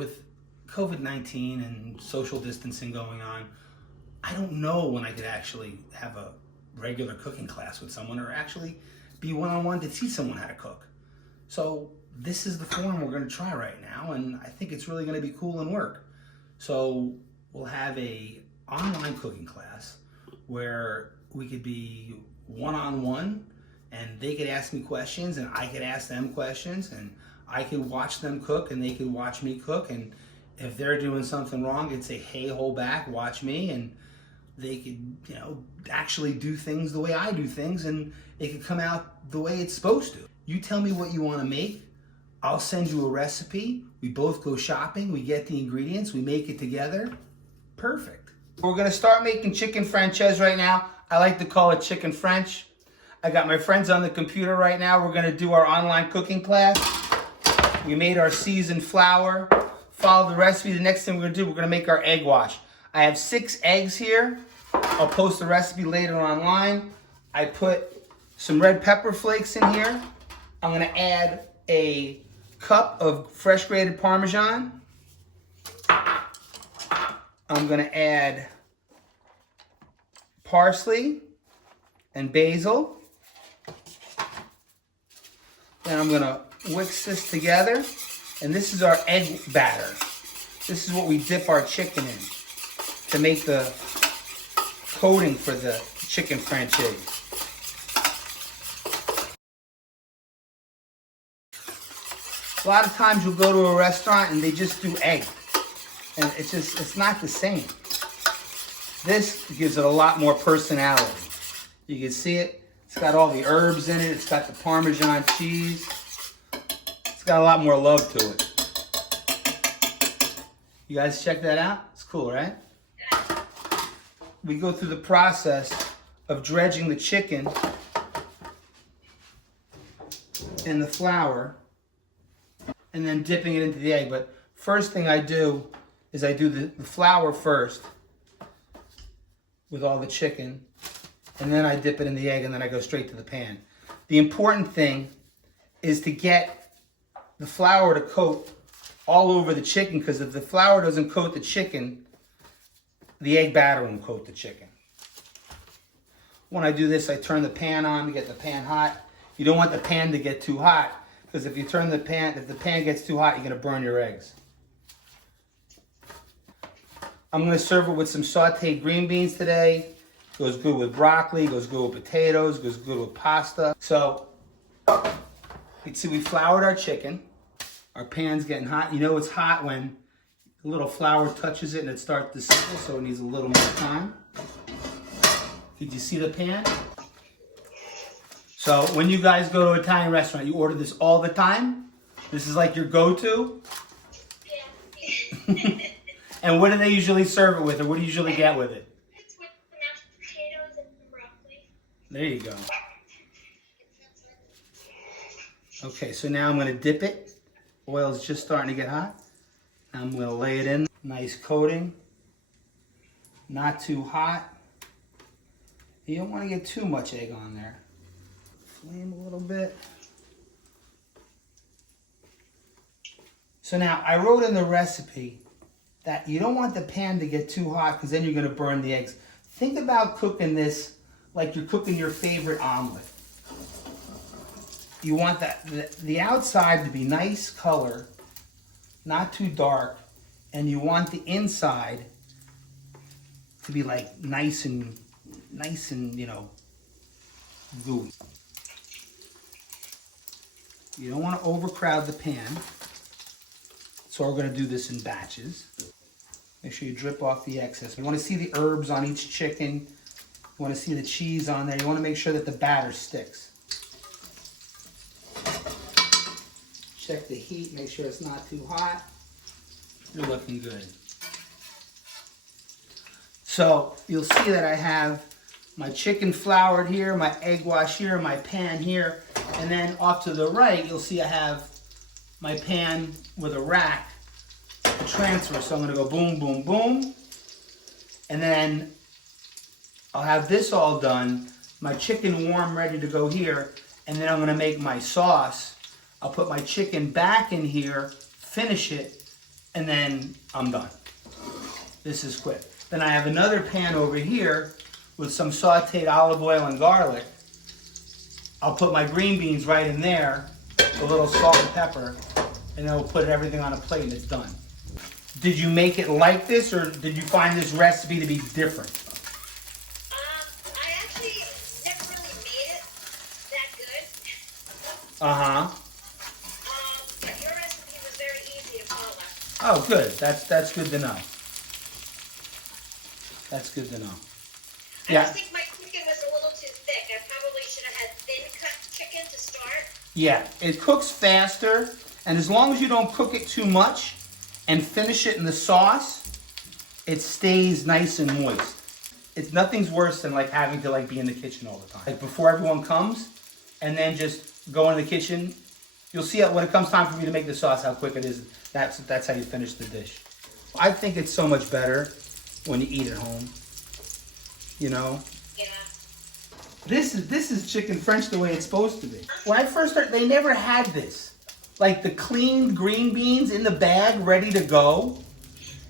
With COVID-19 and social distancing going on, I don't know when I could actually have a regular cooking class with someone or actually be one-on-one to teach someone how to cook. So this is the form we're going to try right now, and I think it's really going to be cool and work. So we'll have a online cooking class where we could be one-on-one and they could ask me questions and I could ask them questions, and I could watch them cook and they could watch me cook, and if they're doing something wrong, they'd say, hey, hold back, watch me, and they could, actually do things the way I do things, and it could come out the way it's supposed to. You tell me what you want to make, I'll send you a recipe, we both go shopping, we get the ingredients, we make it together, perfect. We're gonna start making chicken francaise right now. I like to call it chicken French. I got my friends on the computer right now. We're gonna do our online cooking class. We made our seasoned flour. Follow the recipe. The next thing we're gonna do, we're gonna make our egg wash. I have 6 eggs here. I'll post the recipe later online. I put some red pepper flakes in here. I'm gonna add a cup of fresh grated parmesan. I'm gonna add parsley and basil. Then I'm gonna whisk this together. And this is our egg batter. This is what we dip our chicken in to make the coating for the chicken francaise. A lot of times you'll go to a restaurant and they just do egg. And it's not the same. This gives it a lot more personality. You can see it. It's got all the herbs in it. It's got the Parmesan cheese. It's got a lot more love to it. You guys check that out? It's cool, right? We go through the process of dredging the chicken in the flour and then dipping it into the egg. But first thing I do is I do the flour first with all the chicken, and then I dip it in the egg, and then I go straight to the pan. The important thing is to get the flour to coat all over the chicken, because if the flour doesn't coat the chicken, the egg batter won't coat the chicken. When I do this, I turn the pan on to get the pan hot. You don't want the pan to get too hot, because if the pan gets too hot, you're gonna burn your eggs. I'm gonna serve it with some sauteed green beans today. Goes good with broccoli, goes good with potatoes, goes good with pasta. So, you can see we floured our chicken. Our pan's getting hot. You know it's hot when a little flour touches it and it starts to sizzle, so it needs a little more time. Did you see the pan? So when you guys go to an Italian restaurant, you order this all the time? This is like your go-to? Yeah. And what do they usually serve it with, or what do you usually get with it? It's with the mashed potatoes and broccoli. There you go. Okay, so now I'm gonna dip it. Oil's just starting to get hot. I'm gonna lay it in. Nice coating. Not too hot. You don't wanna get too much egg on there. Flame a little bit. So now, I wrote in the recipe that you don't want the pan to get too hot, because then you're gonna burn the eggs. Think about cooking this like you're cooking your favorite omelet. You want the outside to be nice color, not too dark, and you want the inside to be like nice and gooey. You don't want to overcrowd the pan, so we're going to do this in batches. Make sure you drip off the excess. You want to see the herbs on each chicken. You want to see the cheese on there. You want to make sure that the batter sticks. Check the heat, make sure it's not too hot. You're looking good. So you'll see that I have my chicken floured here, my egg wash here, my pan here, and then off to the right, you'll see I have my pan with a rack to transfer. So I'm gonna go boom, boom, boom. And then I'll have this all done, my chicken warm, ready to go here, and then I'm gonna make my sauce. I'll put my chicken back in here, finish it, and then I'm done. This is quick. Then I have another pan over here with some sauteed olive oil and garlic. I'll put my green beans right in there, a little salt and pepper, and then we'll put everything on a plate and it's done. Did you make it like this, or did you find this recipe to be different? I actually never really made it that good. Uh-huh. But your recipe was very easy to follow. Oh, good. That's good to know. That's good to know. I Yeah. just think my chicken was a little too thick. I probably should have had thin cut chicken to start. Yeah, it cooks faster, and as long as you don't cook it too much and finish it in the sauce, it stays nice and moist. It's nothing's worse than like having to like be in the kitchen all the time. Like before everyone comes, and then just go in the kitchen. You'll see when it comes time for me to make the sauce how quick it is. That's how you finish the dish. I think it's so much better when you eat at home. You know? Yeah. This is chicken French the way it's supposed to be. When I first started, they never had this. Like the cleaned green beans in the bag, ready to go.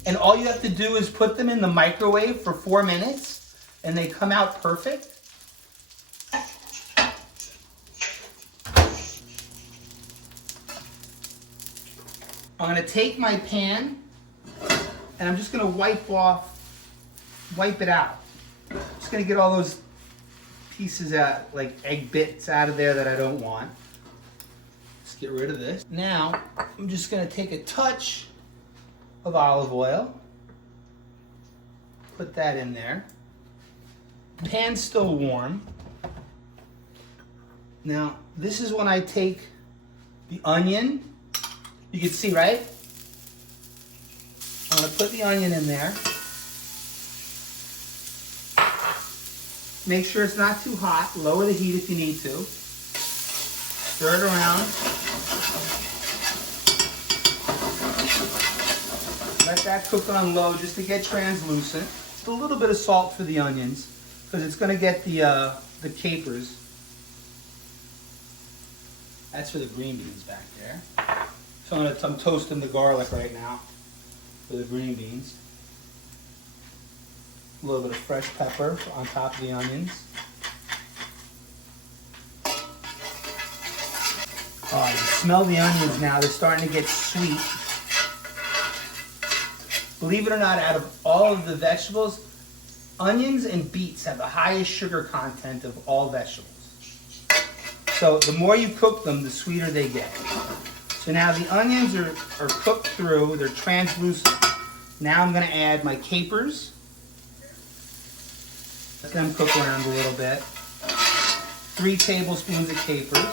And all you have to do is put them in the microwave for 4 minutes, and they come out perfect. I'm gonna take my pan, and I'm just gonna wipe it out. Just gonna get all those pieces out, like egg bits out of there that I don't want. Let's get rid of this. Now, I'm just gonna take a touch of olive oil. Put that in there. Pan's still warm. Now, this is when I take the onion. You can see, right? I'm gonna put the onion in there. Make sure it's not too hot. Lower the heat if you need to. Stir it around. Let that cook on low just to get translucent. Just a little bit of salt for the onions because it's going to get the capers. That's for the green beans back there. So I'm toasting the garlic right now for the green beans. A little bit of fresh pepper on top of the onions. Oh, you smell the onions now. They're starting to get sweet. Believe it or not, out of all of the vegetables, onions and beets have the highest sugar content of all vegetables. So the more you cook them, the sweeter they get. So now the onions are cooked through, they're translucent. Now I'm going to add my capers. Let them cook around a little bit. 3 tablespoons of capers.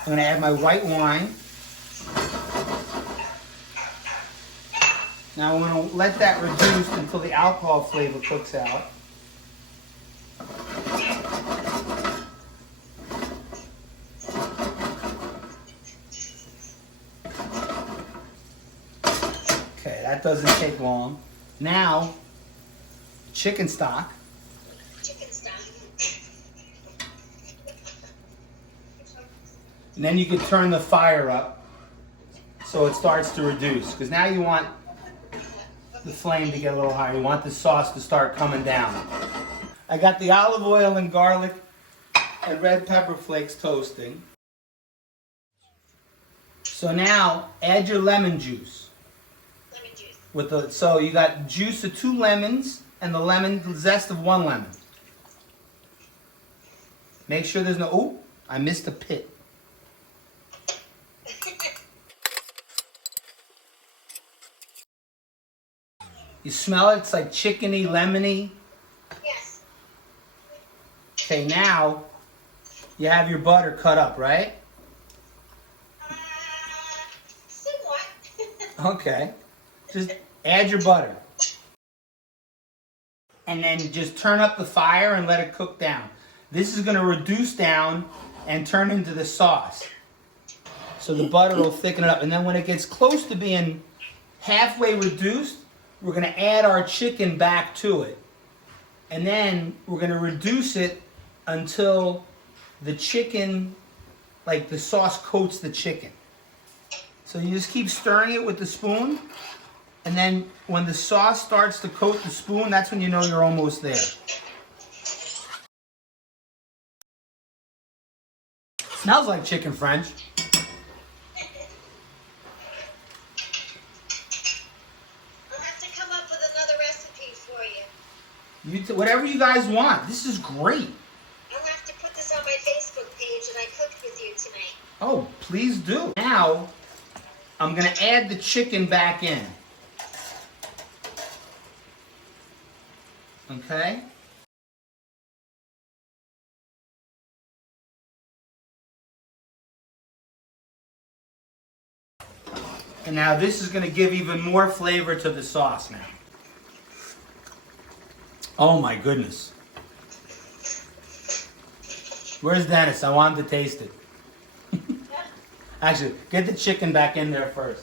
I'm going to add my white wine. Now I'm going to let that reduce until the alcohol flavor cooks out. Okay, that doesn't take long. Now, chicken stock. And then you can turn the fire up so it starts to reduce. Because now you want the flame to get a little higher. You want the sauce to start coming down. I got the olive oil and garlic and red pepper flakes toasting. So now add your lemon juice. Lemon juice. So you got juice of 2 lemons and the zest of 1 lemon. Make sure there's no, oh, I missed a pit. You smell it? It's like chickeny, lemony. Yes. Okay, now you have your butter cut up, right? Somewhat. Okay. Just add your butter. And then just turn up the fire and let it cook down. This is going to reduce down and turn into the sauce. So the butter will thicken it up. And then when it gets close to being halfway reduced, we're going to add our chicken back to it. And then we're going to reduce it until the chicken, like the sauce coats the chicken. So you just keep stirring it with the spoon, and then when the sauce starts to coat the spoon, that's when you know you're almost there. Smells like chicken French. I'll have to come up with another recipe for you. Whatever you guys want. This is great. I'll have to put this on my Facebook page that I cooked with you tonight. Oh, please do. Now, I'm gonna add the chicken back in. Okay? And now this is gonna give even more flavor to the sauce now. Oh my goodness. Where's Dennis? I want him to taste it. Actually, get the chicken back in there first.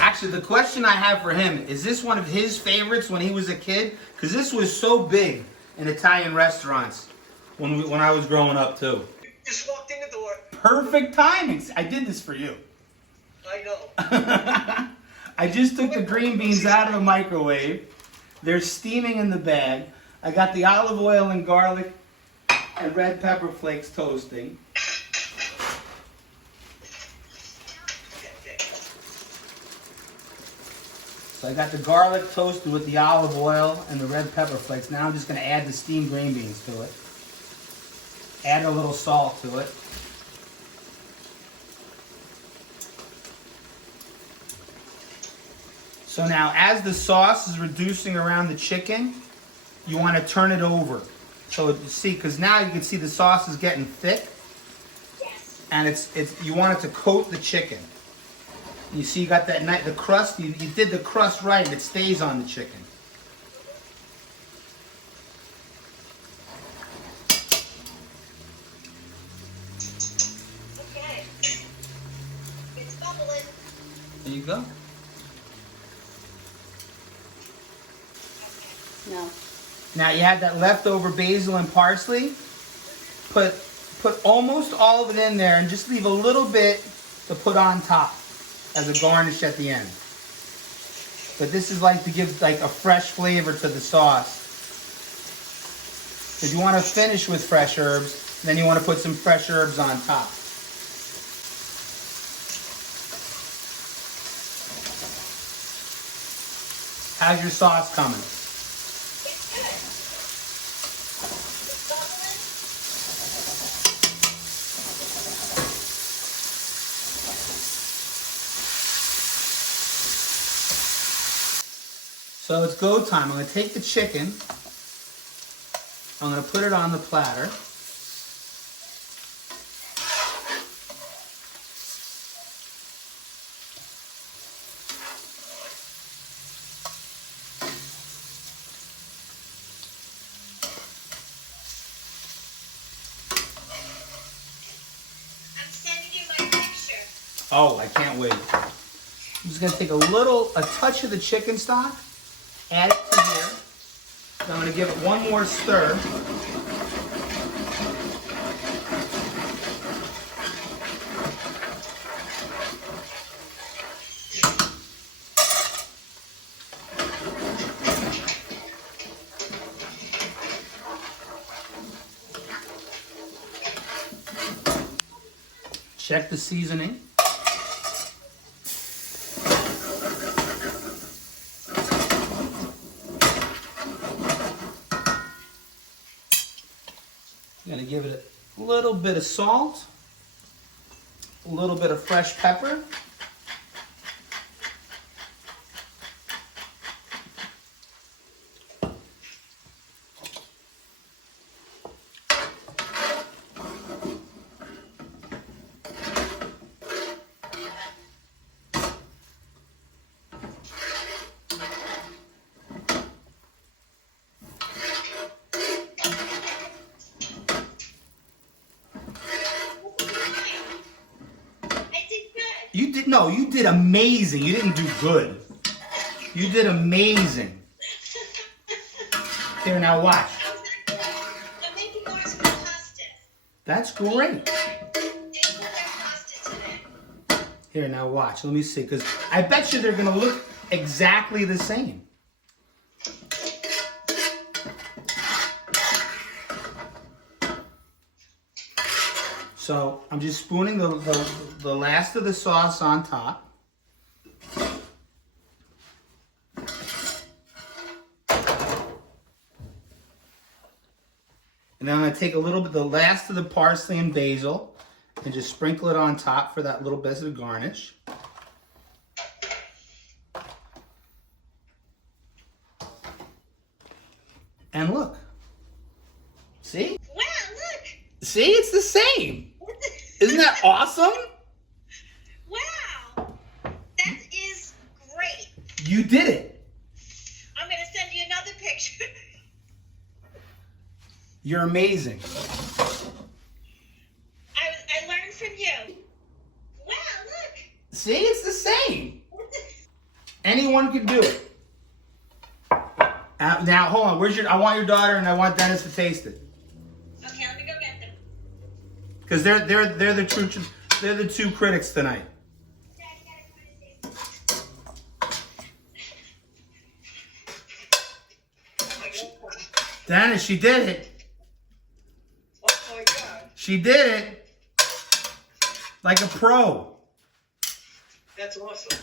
Actually, the question I have for him, is this one of his favorites when he was a kid? Because this was so big in Italian restaurants when I was growing up too. Just walked in the door. Perfect timing. I did this for you. I know. I just took the green beans out of the microwave. They're steaming in the bag. I got the olive oil and garlic and red pepper flakes toasting. So I got the garlic toasted with the olive oil and the red pepper flakes. Now I'm just going to add the steamed green beans to it. Add a little salt to it. So now as the sauce is reducing around the chicken, you want to turn it over. So see, because now you can see the sauce is getting thick. Yes. And you want it to coat the chicken. You see you got the crust, you did the crust right and it stays on the chicken. Okay. It's bubbling. There you go. No. Now you have that leftover basil and parsley. Put almost all of it in there and just leave a little bit to put on top as a garnish at the end. But this is like to give like a fresh flavor to the sauce. If you want to finish with fresh herbs, then you want to put some fresh herbs on top. How's your sauce coming? It's good. It's bubbling. So it's go time. I'm going to take the chicken. I'm going to put it on the platter. I'm sending you my picture. Oh, I can't wait. I'm just going to take a touch of the chicken stock, add it to here. Then I'm going to give it one more stir. Check the seasoning. I'm going to give it a little bit of salt, a little bit of fresh pepper. You did amazing. You didn't do good. You did amazing. Here, now watch. I'm making more pasta. That's great. They put their pasta today. Here, now watch. Let me see, because I bet you they're going to look exactly the same. So I'm just spooning the last of the sauce on top. And then I'm going to take a little bit, the last of the parsley and basil, and just sprinkle it on top for that little bit of garnish. And look. See? Wow, look. See? It's the same. Isn't that awesome? Wow. That is great. You did it. I'm going to send you another picture. You're amazing. I learned from you. Wow, look. See? It's the same. Anyone can do it. Now, hold on. I want your daughter and I want Dennis to taste it. Okay, let me go get them. Because they're the two critics tonight. Dennis, she did it. Oh my God. She did it. Like a pro. That's awesome.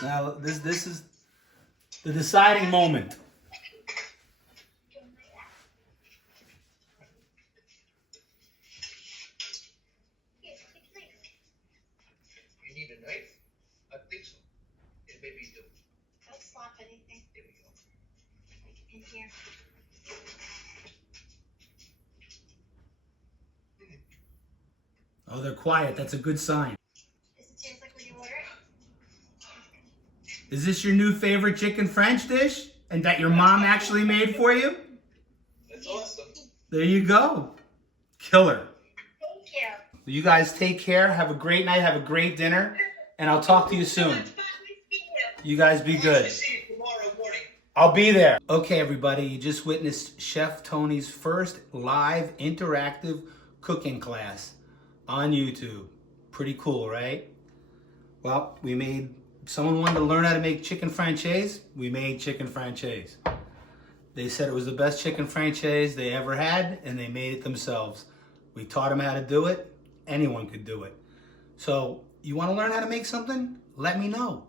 Now, this is the deciding moment. You need a knife? I think so. Yeah, maybe you do. Don't slop anything There we go. in here. Oh, they're quiet. That's a good sign. Does it taste like when you order it? Is this your new favorite chicken French dish? And that your mom actually made for you? That's awesome. There you go. Killer. Thank you. You guys take care. Have a great night. Have a great dinner. And I'll talk to you soon. It's fun to see you. You guys be I'll good. see you tomorrow morning. I'll be there. Okay, everybody. You just witnessed Chef Tony's first live interactive cooking class on YouTube. Pretty cool, right? Well, someone wanted to learn how to make chicken francaise. We made chicken francaise. They said it was the best chicken francaise they ever had, and they made it themselves. We taught them how to do it. Anyone could do it. So, you want to learn how to make something? Let me know.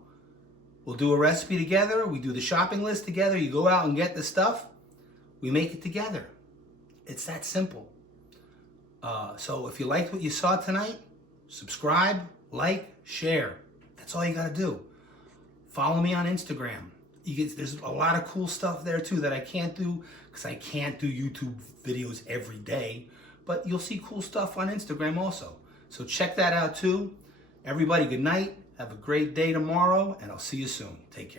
We'll do a recipe together. We do the shopping list together. You go out and get the stuff. We make it together. It's that simple. So if you liked what you saw tonight, subscribe, like, share. That's all you got to do. Follow me on Instagram. There's a lot of cool stuff there too that I can't do because I can't do YouTube videos every day. But you'll see cool stuff on Instagram also. So check that out too. Everybody, good night. Have a great day tomorrow, and I'll see you soon. Take care.